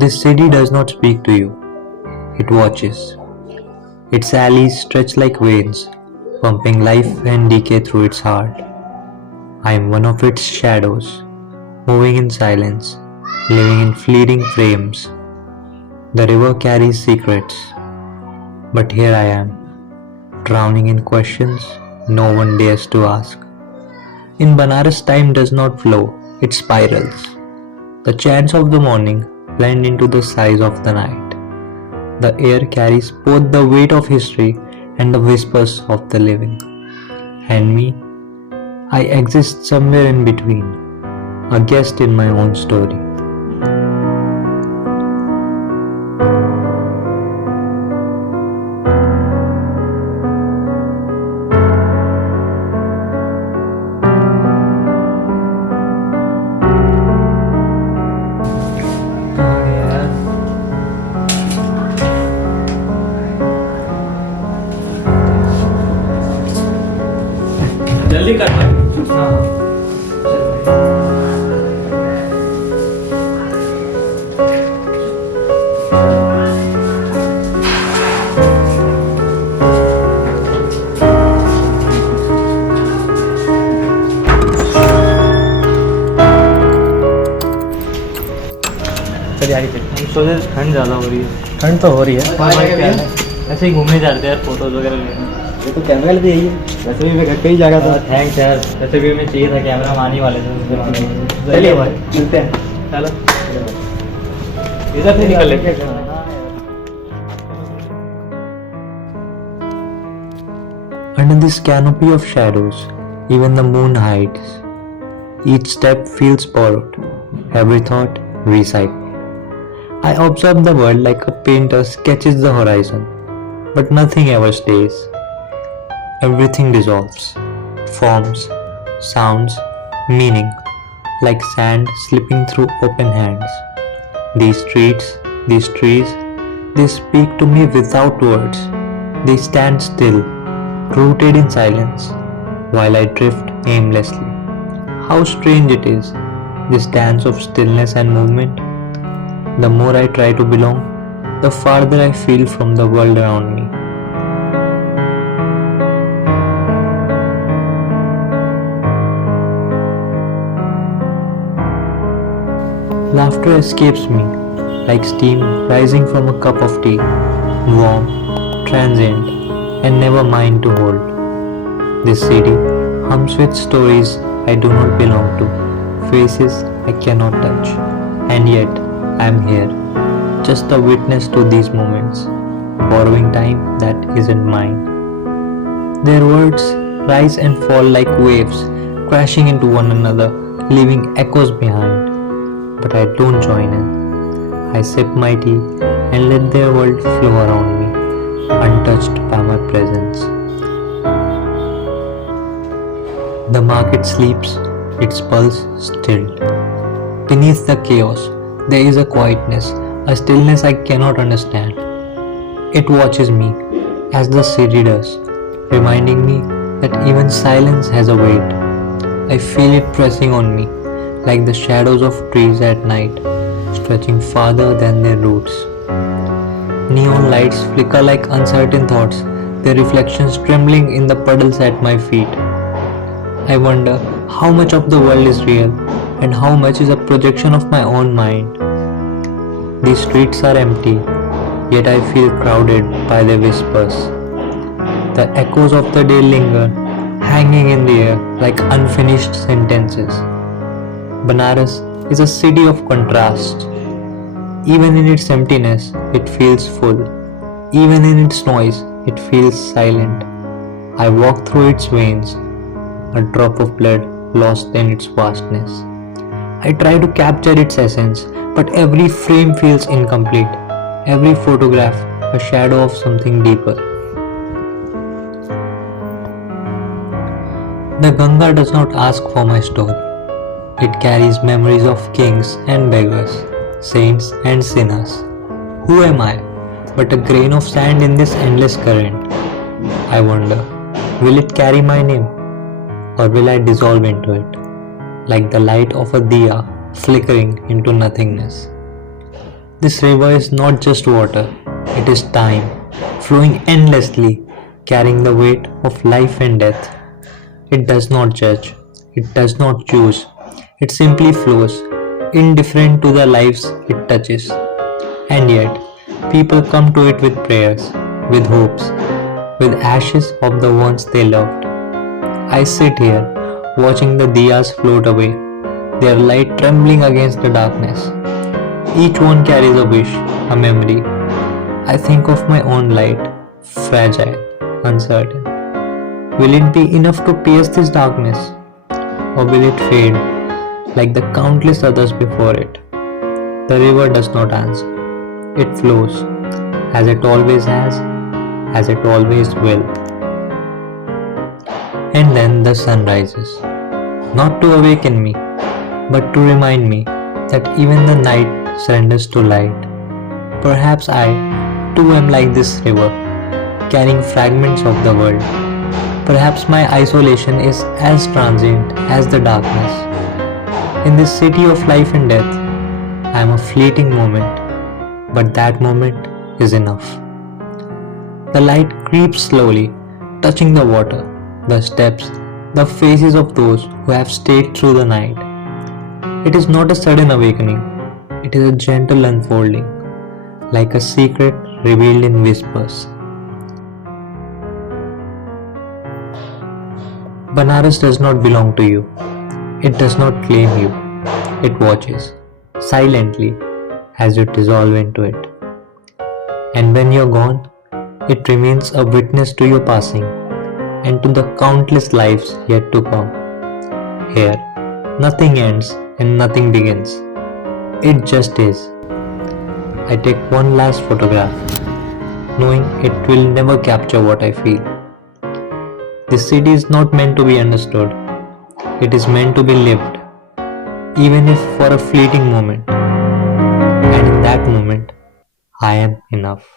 This city does not speak to you, it watches. Its alleys stretch like veins, pumping life and decay through its heart. I am one of its shadows, moving in silence, living in fleeting frames. The river carries secrets, but here I am, drowning in questions no one dares to ask. In Banaras, time does not flow, it spirals. The chants of the morning blend into the sighs of the night. The air carries both the weight of history and the whispers of the living. And me, I exist somewhere in between, a guest in my own story. जल्दी करना। हाँ तैयारी कर। हम सोचे ठंड ज़्यादा हो रही है। ठंड तो हो रही है। ऐसे ही घूमने जा रहे थे यार, फोटोज वगैरह लेने। ये तो कैमरा लेते यही है। वैसे भी मैं घर पे ही जागा था। थैंक्स यार, वैसे भी हमें चाहिए था कैमरा, हम आने वाले थे। चलिए भाई मिलते हैं। चलो इधर से निकल लेते हैं। Under this canopy of shadows, even the moon hides. Each step feels borrowed, every thought recycled. I observe the world like a painter sketches the horizon, but nothing ever stays. Everything dissolves, forms, sounds, meaning, like sand slipping through open hands. These streets, these trees, they speak to me without words. They stand still, rooted in silence, while I drift aimlessly. How strange it is, this dance of stillness and movement. The more I try to belong, the farther I feel from the world around me. Laughter escapes me, like steam rising from a cup of tea, warm, transient, and never mine to hold. This city hums with stories I do not belong to, faces I cannot touch, and yet I am here, just a witness to these moments, borrowing time that isn't mine. Their words rise and fall like waves, crashing into one another, leaving echoes behind. But I don't join in. I sip my tea and let their world flow around me, untouched by my presence. The market sleeps, its pulse stilled. Beneath the chaos, there is a quietness, a stillness I cannot understand. It watches me, as the city does, reminding me that even silence has a weight. I feel it pressing on me, like the shadows of trees at night, stretching farther than their roots. Neon lights flicker like uncertain thoughts, their reflections trembling in the puddles at my feet. I wonder how much of the world is real and how much is a projection of my own mind. These streets are empty, yet I feel crowded by their whispers. The echoes of the day linger, hanging in the air like unfinished sentences. Banaras is a city of contrasts. Even in its emptiness, it feels full. Even in its noise, it feels silent. I walk through its veins, a drop of blood lost in its vastness. I try to capture its essence, but every frame feels incomplete. Every photograph, a shadow of something deeper. The Ganga does not ask for my story. It carries memories of kings and beggars, saints and sinners. Who am I but a grain of sand in this endless current? I wonder, will it carry my name, or will I dissolve into it, like the light of a diya flickering into nothingness? This river is not just water, it is time, flowing endlessly, carrying the weight of life and death. It does not judge, it does not choose, it simply flows, indifferent to the lives it touches. And yet, people come to it with prayers, with hopes, with ashes of the ones they loved. I sit here, watching the diyas float away, their light trembling against the darkness. Each one carries a wish, a memory. I think of my own light, fragile, uncertain. Will it be enough to pierce this darkness? Or will it fade like the countless others before it? The river does not answer. It flows, as it always has, as it always will. And then the sun rises, not to awaken me, but to remind me that even the night surrenders to light. Perhaps I, too, am like this river, carrying fragments of the world. Perhaps my isolation is as transient as the darkness. In this city of life and death, I am a fleeting moment, but that moment is enough. The light creeps slowly, touching the water, the steps, the faces of those who have stayed through the night. It is not a sudden awakening, it is a gentle unfolding, like a secret revealed in whispers. Banaras does not belong to you. It does not claim you. It watches, silently, as you dissolve into it. And when you're gone, it remains a witness to your passing and to the countless lives yet to come. Here, nothing ends and nothing begins. It just is. I take one last photograph, knowing it will never capture what I feel. This city is not meant to be understood. It is meant to be lived, even if for a fleeting moment. And in that moment, I am enough.